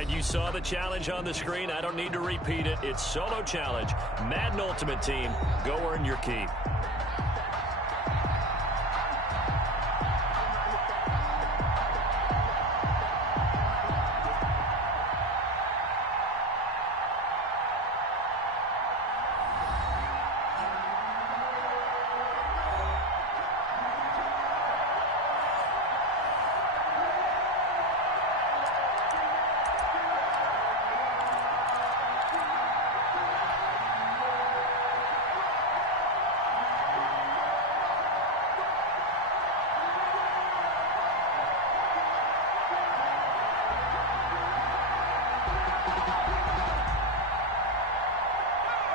right, you saw the challenge on the screen. I don't need to repeat it. It's solo challenge. Madden Ultimate Team, go earn your keep.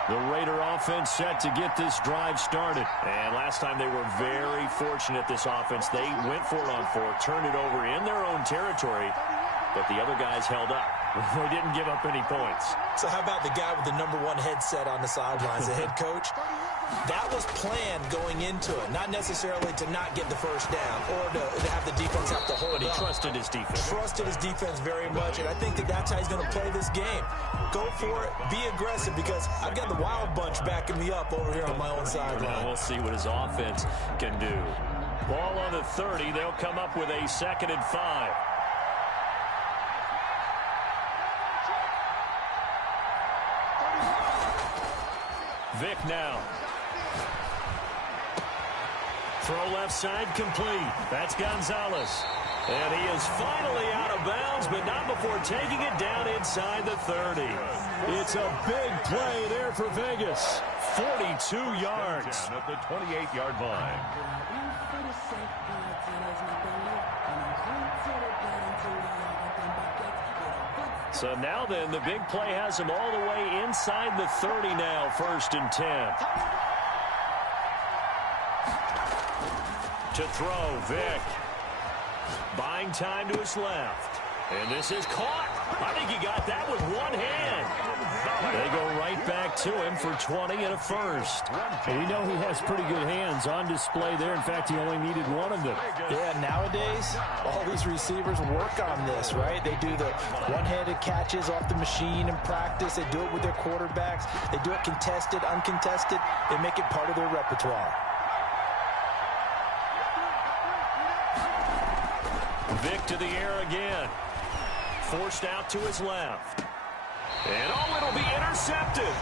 The Raider offense set to get this drive started. And last time they were very fortunate, this offense. They went for it on fourth, turned it over in their own territory, but the other guys held up. They didn't give up any points. So how about the guy with the #1 headset on the sidelines, the head coach? That was planned going into it, not necessarily to not get the first down or to have the defense have to hold But he up. trusted his defense. Trusted his defense very much, and I think that's how he's going to play this game. Go for it, be aggressive, because I've got the Wild Bunch backing me up over here on my own sideline. Now we'll see what his offense can do. Ball on the 30. They'll come up with a 2nd and 5. Vick now. Throw left side complete. That's Gonzalez. And he is finally out of bounds, but not before taking it down inside the 30. It's a big play there for Vegas. 42 yards. At the 28-yard line. So now then, the big play has him all the way inside the 30 now, 1st and 10. To throw, Vick. Buying time to his left. And this is caught. I think he got that with one hand. They go right back to him for 20 and a first. And we know he has pretty good hands on display there. In fact, he only needed one of them. Yeah, nowadays, all these receivers work on this, right? They do the one-handed catches off the machine in practice. They do it with their quarterbacks. They do it contested, uncontested. They make it part of their repertoire. Vick to the air again. Forced out to his left. And it'll be intercepted.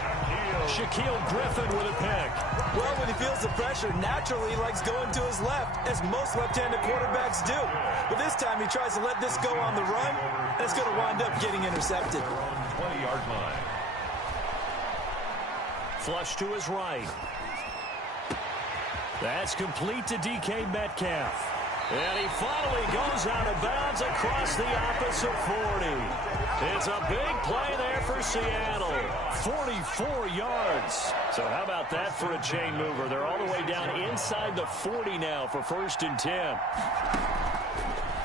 Shaquille Griffin with a pick. Well, when he feels the pressure, naturally he likes going to his left, as most left-handed quarterbacks do. But this time he tries to let this go on the run, and it's going to wind up getting intercepted. 20-yard line. Flush to his right. That's complete to DK Metcalf. And he finally goes out of bounds across the opposite 40. It's a big play there for Seattle. 44 yards. So how about that for a chain mover? They're all the way down inside the 40 now for 1st and 10.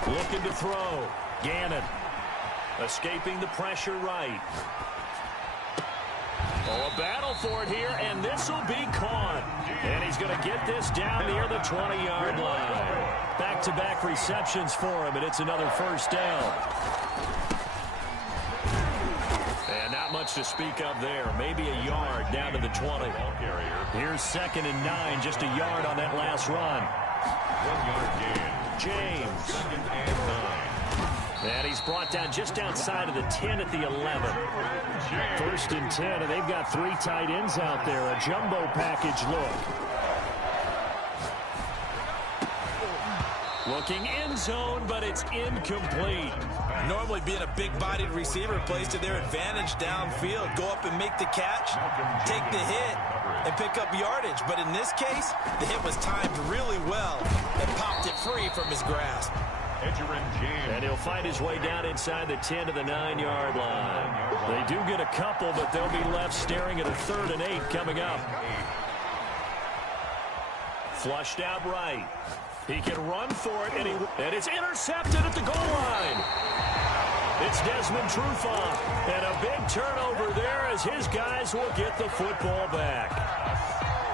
Looking to throw. Gannon. Escaping the pressure right. Oh, a battle for it here, and this will be caught. And he's going to get this down near the 20-yard line. Back-to-back receptions for him, and it's another first down. And not much to speak of there. Maybe a yard down to the 20. Here's 2nd and 9, just a yard on that last run. 1-yard gain. James. 2nd and 9. And he's brought down just outside of the 10 at the 11. 1st and 10, and they've got 3 tight ends out there. A jumbo package look. Looking end zone, but it's incomplete. Normally being a big-bodied receiver plays to their advantage downfield. Go up and make the catch, take the hit, and pick up yardage. But in this case, the hit was timed really well and popped it free from his grasp. And he'll fight his way down inside the 10 to the 9-yard line. They do get a couple, but they'll be left staring at a 3rd and 8 coming up. Flushed out right. He can run for it, and it's intercepted at the goal line. It's Desmond Trufant, and a big turnover there as his guys will get the football back.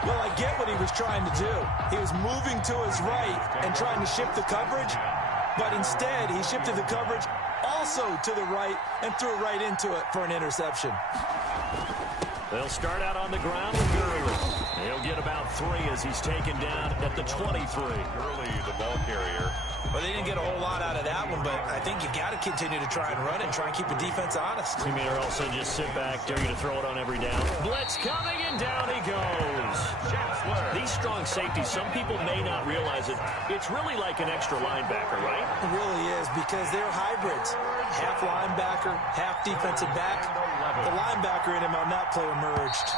Well, I get what he was trying to do. He was moving to his right and trying to shift the coverage, but instead he shifted the coverage also to the right, and threw right into it for an interception. They'll start out on the ground with Gurley. He'll get about 3 as he's taken down at the 23. Gurley, the ball carrier. Well, they didn't get a whole lot out of that one, but I think you got to continue to try and run it and try and keep the defense honest. You mean, or also just sit back, dare you to throw it on every down. Blitz coming, and down he goes. These strong safeties, some people may not realize it. It's really like an extra linebacker, right? It really is, because they're hybrids. Half linebacker, half defensive back. The linebacker in him on that play emerged.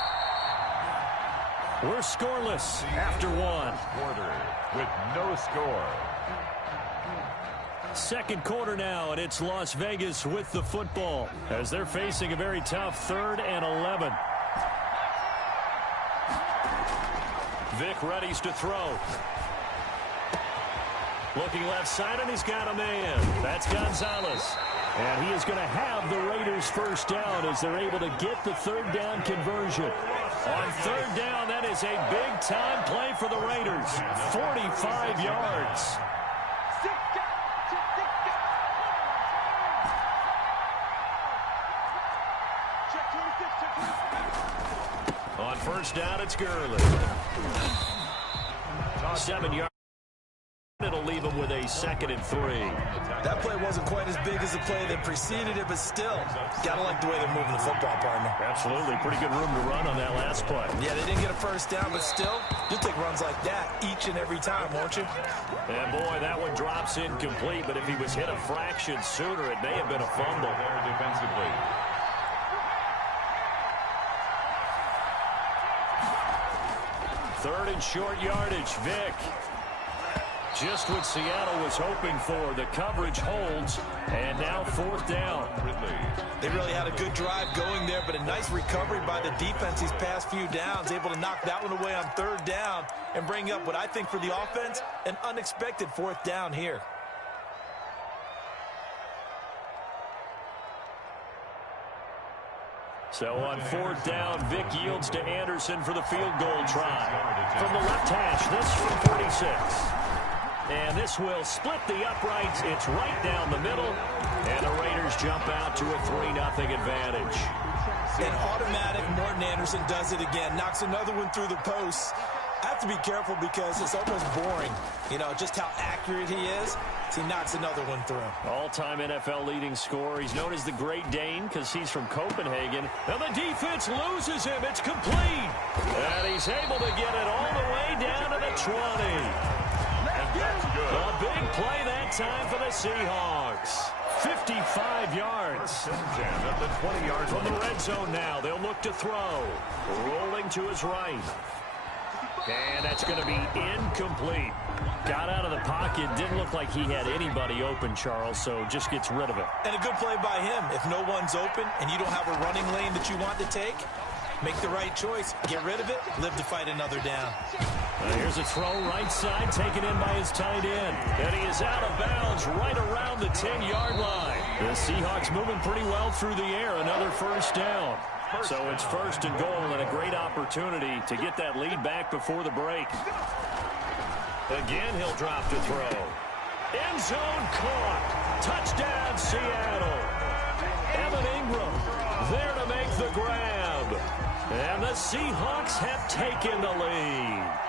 We're scoreless after 1. Quarter with no score. Second quarter now, and it's Las Vegas with the football as they're facing a very tough 3rd and 11. Vic readies to throw. Looking left side, and he's got a man. That's Gonzalez. And he is going to have the Raiders first down as they're able to get the 3rd down conversion. On 3rd down, that is a big-time play for the Raiders. 45 yards. On first down, it's Gurley. 7 yards. It'll leave him with a 2nd and 3. That play wasn't quite as big as the play that preceded it, but still, gotta like the way they're moving the football, partner. Absolutely. Pretty good room to run on that last play. Yeah, they didn't get a first down, but still, you'll take runs like that each and every time, won't you? And boy, that one drops incomplete, but if he was hit a fraction sooner, it may have been a fumble. There defensively. Third and short yardage, Vic. Just what Seattle was hoping for. The coverage holds, and now 4th down. They really had a good drive going there, but a nice recovery by the defense these past few downs, able to knock that one away on 3rd down and bring up what I think for the offense, an unexpected 4th down here. So on 4th down, Vic yields to Anderson for the field goal try. From the left hash, this from 46. And this will split the uprights. It's right down the middle. And the Raiders jump out to a 3-0 advantage. And automatic, Morten Anderson does it again. Knocks another one through the posts. I have to be careful because it's almost boring. You know, just how accurate he is. He knocks another one through. All-time NFL leading scorer. He's known as the Great Dane because he's from Copenhagen. Now the defense loses him. It's complete. And he's able to get it all the way down to the 20. A big play that time for the Seahawks. 55 yards. At the 20-yard From the red zone now, they'll look to throw. Rolling to his right. And that's going to be incomplete. Got out of the pocket. Didn't look like he had anybody open, Charles, so just gets rid of it. And a good play by him. If no one's open and you don't have a running lane that you want to take, make the right choice. Get rid of it. Live to fight another down. Here's a throw right side taken in by his tight end. And he is out of bounds right around the 10-yard line. The Seahawks moving pretty well through the air. Another first down. So it's 1st and goal and a great opportunity to get that lead back before the break. Again, he'll drop to throw. End zone caught. Touchdown, Seattle. Evan Ingram there to make the grab. And the Seahawks have taken the lead.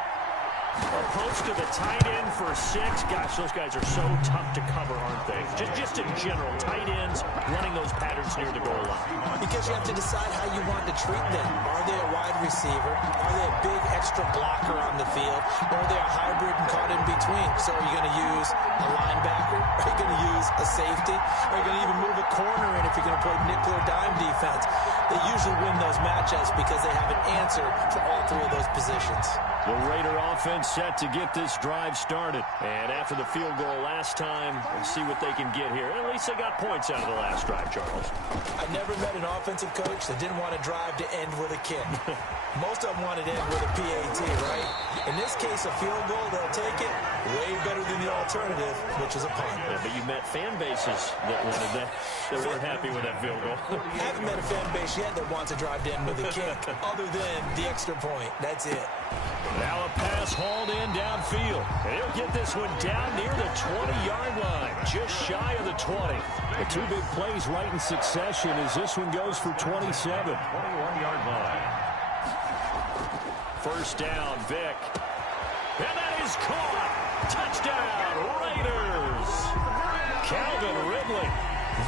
Approach to the tight end for 6. Gosh, those guys are so tough to cover, aren't they? Just in general, tight ends running those patterns near the goal line. Because you have to decide how you want to treat them. Are they a wide receiver? Are they a big extra blocker on the field? Or are they a hybrid and caught in between? So are you going to use a linebacker? Are you going to use a safety? Are you going to even move a corner in if you're going to play nickel or dime defense? They usually win those matchups because they have an answer for all 3 of those positions. The Raider offense set to get this drive started. And after the field goal last time, we'll see what they can get here. At least they got points out of the last drive, Charles. I never met an offensive coach that didn't want to drive to end with a kick. Most of them wanted to end with a PAT, right? In this case, a field goal, they'll take it way better than the alternative, which is a punt. Yeah, but you met fan bases that wanted that weren't happy with that field goal. I haven't met a fan base yet that wants to drive in with a kick, other than the extra point. That's it. Now a pass hauled in downfield. And he'll get this one down near the 20-yard line, just shy of the 20. The two big plays right in succession as this one goes for 27. 21-yard line. First down, Vick. And that is caught. Touchdown, Raiders. Calvin Ridley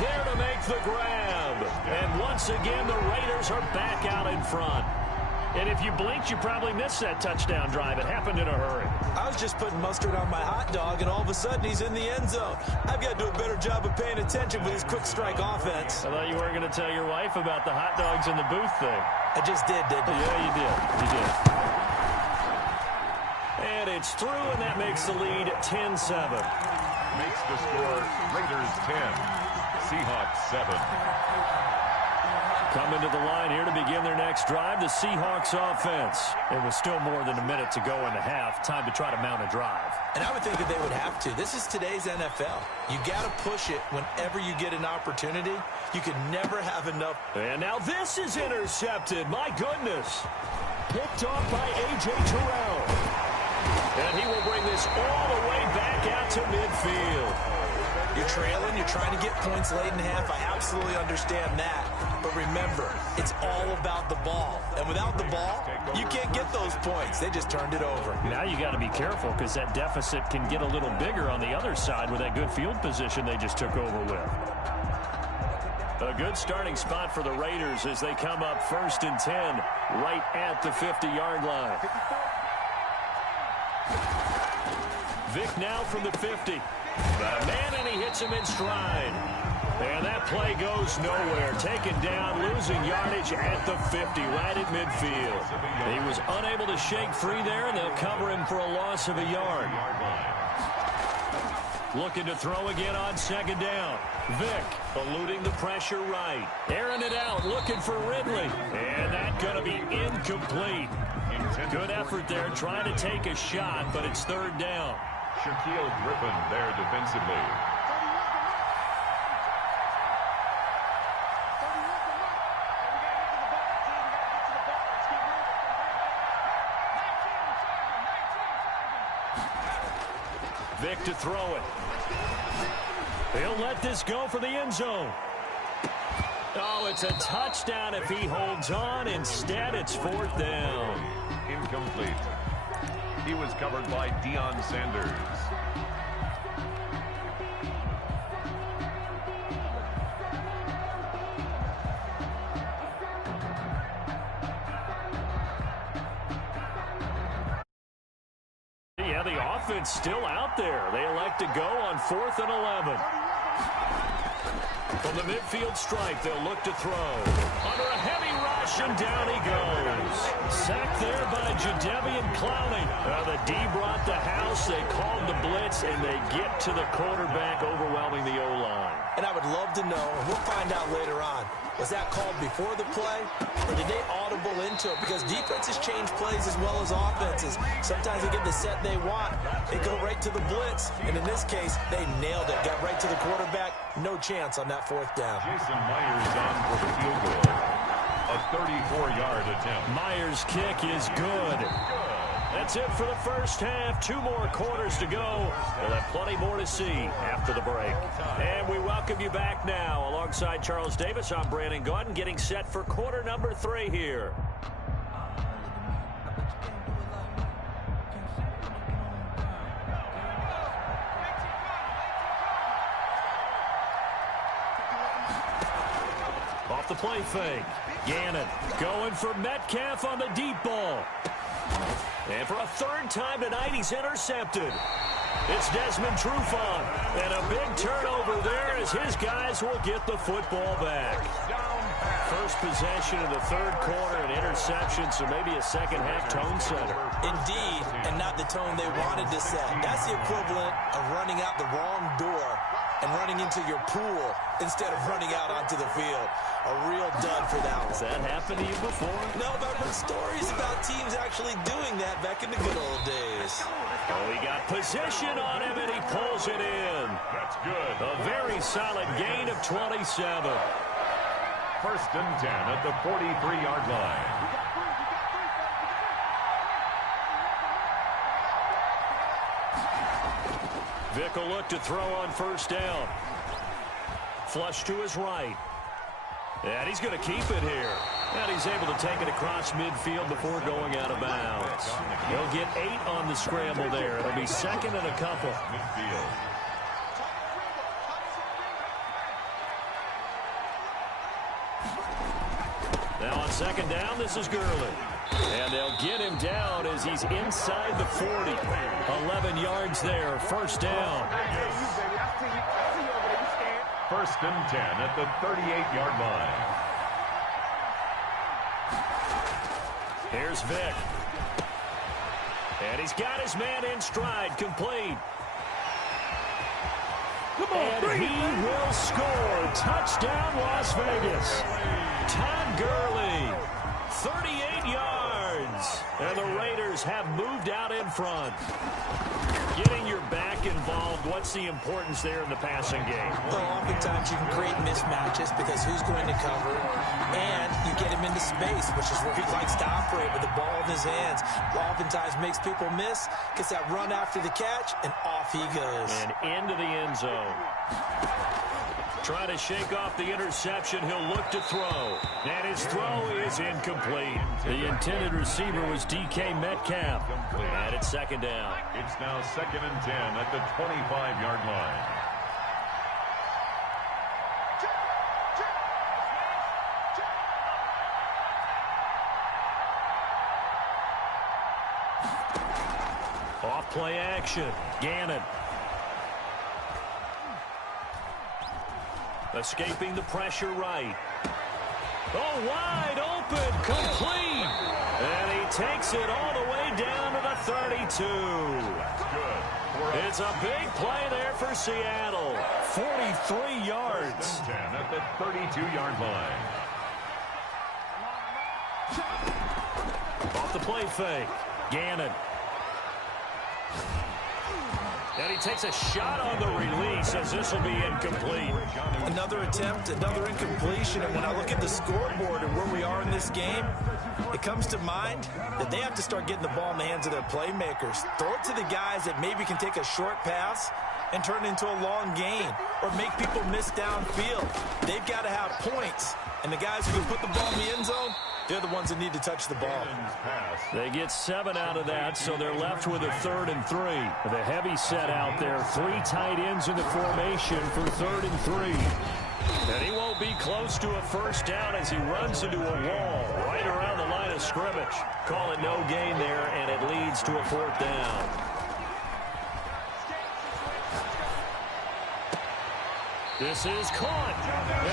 there to make the grab. And once again, the Raiders are back out in front. And if you blinked, you probably missed that touchdown drive. It happened in a hurry. I was just putting mustard on my hot dog, and all of a sudden he's in the end zone. I've got to do a better job of paying attention with his quick strike offense. I thought you weren't going to tell your wife about the hot dogs in the booth thing. I just did, didn't I? Yeah, you did. You did. And it's through, and that makes the lead 10-7. Makes the score Raiders 10, Seahawks 7. Coming to the line here to begin their next drive, the Seahawks offense. It was still more than a minute to go in the half. Time to try to mount a drive. And I would think that they would have to. This is today's NFL. You got to push it whenever you get an opportunity. You can never have enough. And now this is intercepted. My goodness. Picked off by A.J. Terrell. And he will bring this all the way back out to midfield. You're trailing. You're trying to get points late in half. I absolutely understand that. But remember, it's all about the ball. And without the ball, you can't get those points. They just turned it over. Now you got to be careful because that deficit can get a little bigger on the other side with that good field position they just took over with. A good starting spot for the Raiders as they come up 1st and 10 right at the 50-yard line. Vick now from the 50. The man, and he hits him in stride. And that play goes nowhere. Taken down, losing yardage at the 50, right at midfield. He was unable to shake free there, and they'll cover him for a loss of a yard. Looking to throw again on 2nd down. Vick eluding the pressure right. Airing it out, looking for Ridley. And that's going to be incomplete. Good effort there, trying to take a shot, but it's 3rd down. Shaquille Griffin there defensively. Vick to throw it. He'll let this go for the end zone. Oh, it's a touchdown if he holds on. Instead, it's 4th down. Incomplete. He was covered by Deion Sanders. Yeah, the offense still out there. They elect to go on 4th and 11. From the midfield stripe, they'll look to throw. Under a heavy rush, and down he goes. Sacked there by Jadeveon Clowney. The D brought the house. They called the blitz, and they get to the quarterback, overwhelming the O-line. And I would love to know, and we'll find out later on, was that called before the play, or did they audible into it? Because defenses change plays as well as offenses. Sometimes they get the set they want. They go right to the blitz, and in this case, they nailed it. Got right to the quarterback. No chance on that 4th down. Jason Myers on for the field goal. A 34-yard attempt. Myers' kick is good. That's it for the first half. 2 more quarters to go. We'll have plenty more to see after the break. And we welcome you back now. Alongside Charles Davis, I'm Brandon Gaudin, getting set for quarter number 3 here. Off the play fake. Gannon going for Metcalf on the deep ball. And for a 3rd time tonight, he's intercepted. It's Desmond Trufant. And a big turnover there as his guys will get the football back. First possession of the 3rd quarter, an interception, so maybe a second-half tone setter. Indeed, and not the tone they wanted to set. That's the equivalent of running out the wrong door and running into your pool instead of running out onto the field. A real dud for that one. Has that happened to you before? No, but I've heard stories about teams actually doing that back in the good old days. Oh, he got position on him, and he pulls it in. That's good. A very solid gain of 27. First and 10 at the 43-yard line. Vick will look to throw on first down. Flush to his right. And he's going to keep it here. And he's able to take it across midfield before going out of bounds. He'll get 8 on the scramble there. It'll be second and a couple. Midfield. Now on second down, this is Gurley. And they'll get him down as he's inside the 40. 11 yards there, first down. First and 10 at the 38-yard line. Here's Vick. And he's got his man in stride, complete. And he will score. Touchdown, Las Vegas. Todd Gurley, 38 yards. And the Raiders have moved out in front. Getting your back involved, what's the importance there in the passing game? Well, oftentimes you can create mismatches because who's going to cover, and you get him into space, which is where he likes to operate with the ball in his hands. Oftentimes makes people miss, gets that run after the catch, and off he goes. And into the end zone. Trying to shake off the interception. He'll look to throw. And his throw is incomplete. The intended receiver was DK Metcalf. And it's second down. It's now second and 10 at the 25-yard line. Off play action. Gannon. Escaping the pressure right. Oh, wide open, complete. And he takes it all the way down to the 32. Good. It's a big play there for Seattle. 43 yards. 10 at the 32-yard line. Off the play fake. Gannon. And he takes a shot on the release as this will be incomplete. Another attempt, another incompletion. And when I look at the scoreboard and where we are in this game, it comes to mind that they have to start getting the ball in the hands of their playmakers. Throw it to the guys that maybe can take a short pass and turn it into a long gain or make people miss downfield. They've got to have points. And the guys who can put the ball in the end zone, they're the ones that need to touch the ball. They get 7 out of that, so they're left with a 3rd and 3. The heavy set out there. 3 tight ends in the formation for 3rd and 3. And he won't be close to a first down as he runs into a wall right around the line of scrimmage. Call it no gain there, and it leads to a 4th down. This is caught.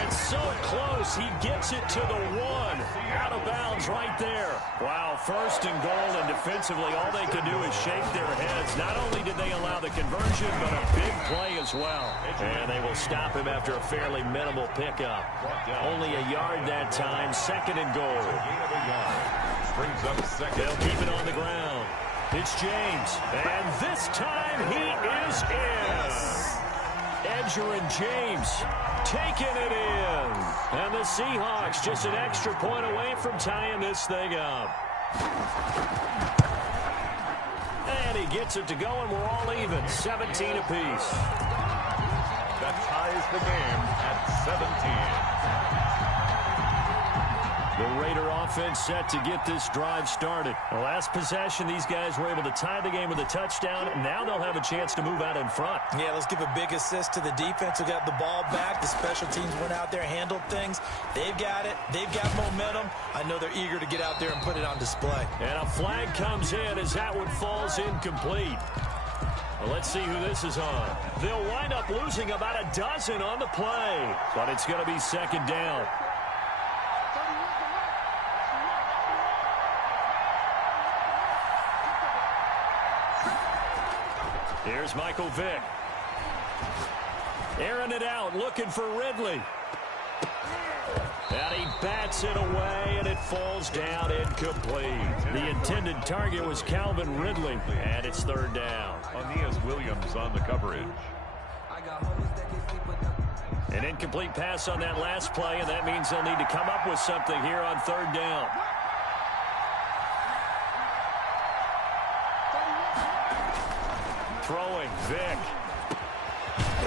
It's so close. He gets it to the 1. Out of bounds right there. Wow, 1st and goal, and defensively all they could do is shake their heads. Not only did they allow the conversion, but a big play as well. And they will stop him after a fairly minimal pickup. Only a yard that time. 2nd and goal. Brings up second. They'll keep it on the ground. It's James. And this time he is in. Edgerrin James taking it in. And the Seahawks just an extra point away from tying this thing up. And he gets it to go, and we're all even. 17 apiece. That ties the game at 17. The Raider offense set to get this drive started. The last possession, these guys were able to tie the game with a touchdown. Now they'll have a chance to move out in front. Yeah, let's give a big assist to the defense who got the ball back. The special teams went out there, handled things. They've got it. They've got momentum. I know they're eager to get out there and put it on display. And a flag comes in as that one falls incomplete. Well, let's see who this is on. They'll wind up losing about a dozen on the play. But it's going to be 2nd down. Here's Michael Vick. Airing it out, looking for Ridley. And he bats it away, and it falls down incomplete. The intended target was Calvin Ridley, and it's third down. Aeneas Williams on the coverage. An incomplete pass on that last play, and that means they'll need to come up with something here on third down. Throwing, Vick.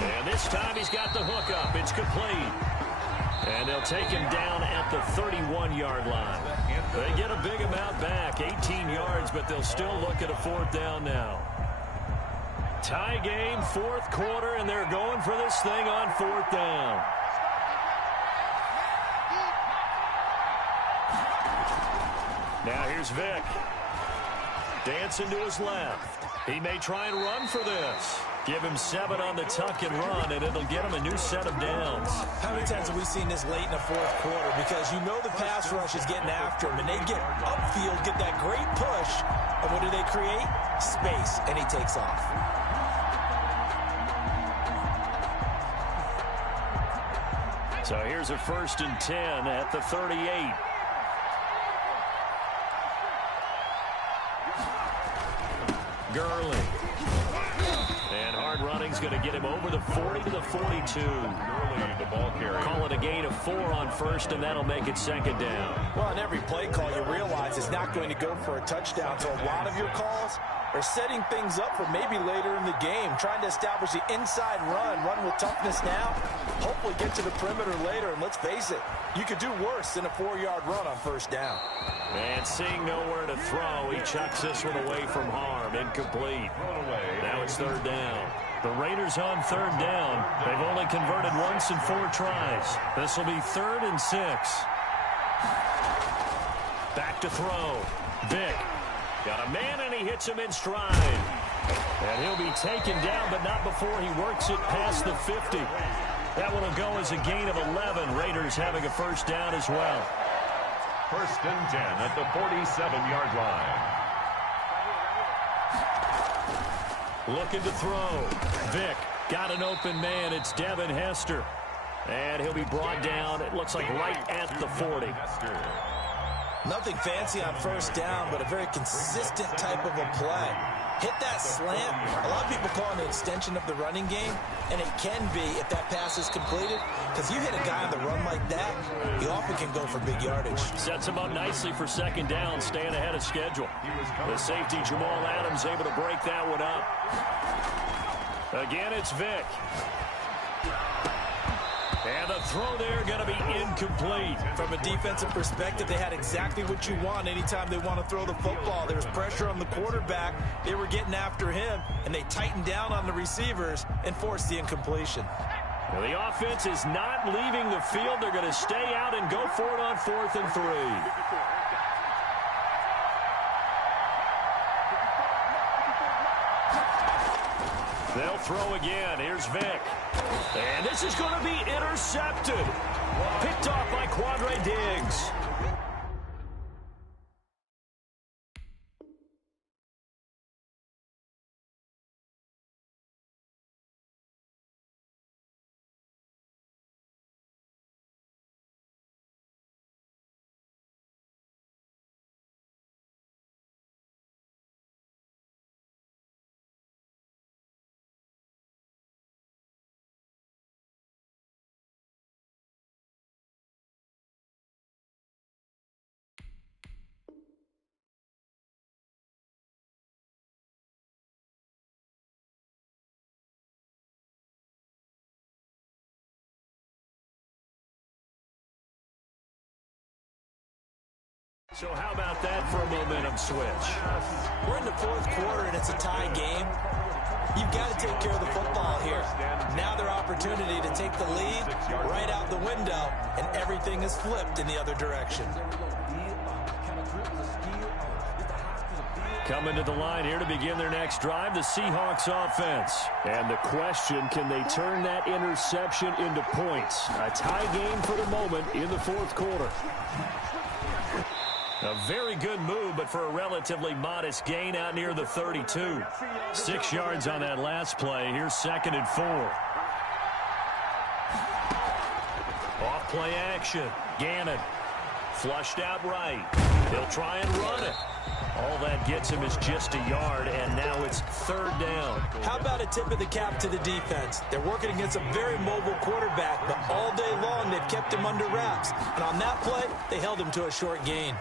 And this time he's got the hook up. It's complete. And they'll take him down at the 31-yard line. They get a big amount back, 18 yards, but they'll still look at a fourth down now. Tie game, fourth quarter, and they're going for this thing on fourth down. Now here's Vick. Dancing to his left. He may try and run for this. Give him 7 on the tuck and run, and it'll get him a new set of downs. How many times have we seen this late in the fourth quarter? Because you know the pass rush is getting after him, and they get upfield, get that great push, and what do they create? Space, and he takes off. So here's a 1st and 10 at the 38. Gurley. And hard running's going to get him over the 40 to the 42. Gurley, the ball carrier. Call it a gain of 4 on first, and that'll make it second down. Well, on every play call, you realize it's not going to go for a touchdown. So a lot of your calls are setting things up for maybe later in the game, trying to establish the inside run with toughness now, hopefully get to the perimeter later, and let's face it, you could do worse than a 4-yard run on first down. And seeing nowhere to throw, he chucks this one away from harm, incomplete. Now it's third down. The Raiders on third down. They've only converted once in 4 tries. This will be 3rd and 6. Back to throw. Vick. Got a man, and he hits him in stride. And he'll be taken down, but not before he works it past the 50. That one will go as a gain of 11. Raiders having a first down as well. 1st and 10 at the 47-yard line. Looking to throw. Vick got an open man. It's Devin Hester. And he'll be brought down, it looks like, right at the 40. Nothing fancy on first down, but a very consistent type of a play. Hit that slant. A lot of people call it an extension of the running game, and it can be if that pass is completed, because you hit a guy on the run like that, he often can go for big yardage. Sets him up nicely for second down, staying ahead of schedule. The safety, Jamal Adams, able to break that one up. Again, it's Vick. And the throw there going to be incomplete. From a defensive perspective, they had exactly what you want anytime they want to throw the football. There was pressure on the quarterback. They were getting after him, and they tightened down on the receivers and forced the incompletion. Well, the offense is not leaving the field. They're going to stay out and go for it on 4th and 3. They'll throw again. Here's Vick. And this is going to be intercepted. Picked off by Quandre Diggs. So how about that for a momentum switch? We're in the fourth quarter, and it's a tie game. You've got to take care of the football here. Now their opportunity to take the lead right out the window, and everything is flipped in the other direction. Coming to the line here to begin their next drive, the Seahawks offense. And the question, can they turn that interception into points? A tie game for the moment in the fourth quarter. A very good move, but for a relatively modest gain out near the 32. 6 yards on that last play. Here's 2nd and 4. Off play action. Gannon flushed out right. He'll try and run it. All that gets him is just a yard, and now it's third down. How about a tip of the cap to the defense? They're working against a very mobile quarterback, but all day long they've kept him under wraps. And on that play, they held him to a short gain.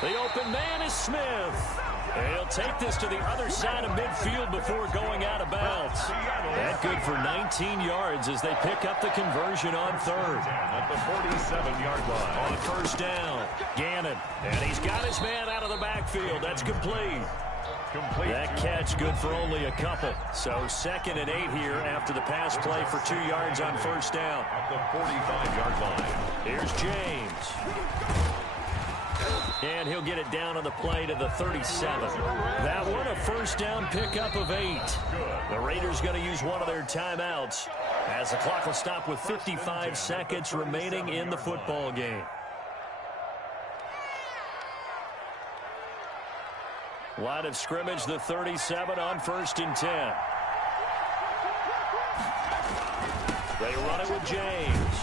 The open man is Smith. And he'll take this to the other side of midfield before going out of bounds. That good for 19 yards as they pick up the conversion on third. At the 47-yard line. On first down, Gannon. And he's got his man out of the backfield. That's complete. That catch good for only a couple. So 2nd and 8 here after the pass play for 2 yards on first down. At the 45-yard line. Here's James. And he'll get it down on the play to the 37. That one a first down pickup of 8. The Raiders going to use one of their timeouts as the clock will stop with 55 seconds remaining in the football game. Line of scrimmage, the 37 on 1st and 10. They run it with James.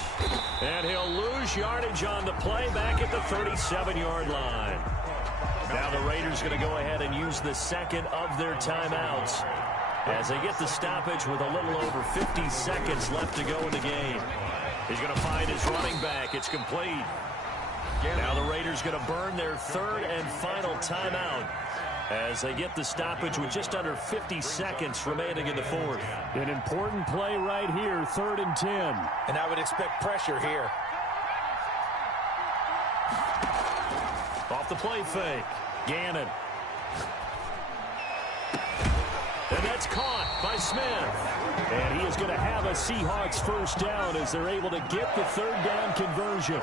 And he'll lose yardage on the play back at the 37-yard line. Now the Raiders going to go ahead and use the second of their timeouts as they get the stoppage with a little over 50 seconds left to go in the game. He's going to find his running back. It's complete. Now the Raiders going to burn their third and final timeout as they get the stoppage with just under 50 seconds remaining in the fourth. An important play right here, 3rd and 10. And I would expect pressure here. Off the play fake, Gannon. And that's caught by Smith. And he is going to have a Seahawks first down as they're able to get the 3rd down conversion.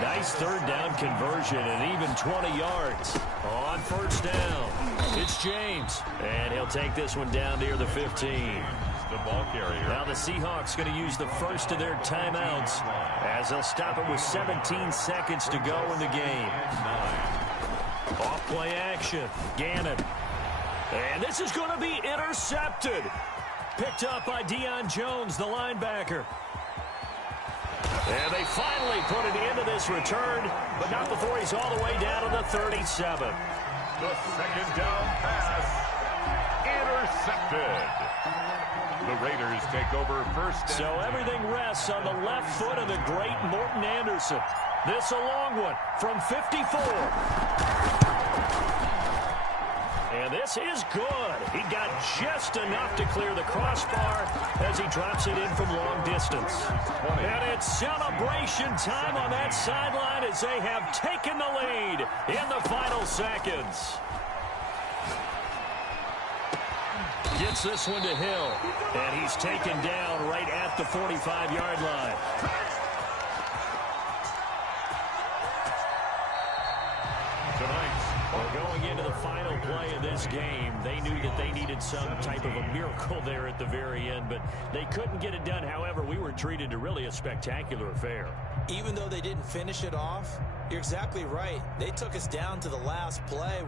Nice 3rd down conversion and even 20 yards on first down. It's James. And he'll take this one down near the 15. The ball carrier. Now the Seahawks going to use the first of their timeouts as they'll stop it with 17 seconds to go in the game. Off play action. Gannon. And this is going to be intercepted. Picked up by Deion Jones, the linebacker. And they finally put it into this return, but not before he's all the way down to the 37. The 2nd down pass. Intercepted. The Raiders take over first. So everything rests on the left foot of the great Morton Anderson. This a long one from 54. And this is good. He got just enough to clear the crossbar as he drops it in from long distance. And it's celebration time on that sideline as they have taken the lead in the final seconds. Gets this one to Hill. And he's taken down right at the 45-yard line. Going into the final play of this game, they knew that they needed some type of a miracle there at the very end, but they couldn't get it done. However, we were treated to really a spectacular affair. Even though they didn't finish it off, you're exactly right. They took us down to the last play.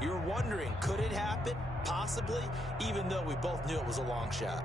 You're wondering, could it happen? Possibly, even though we both knew it was a long shot.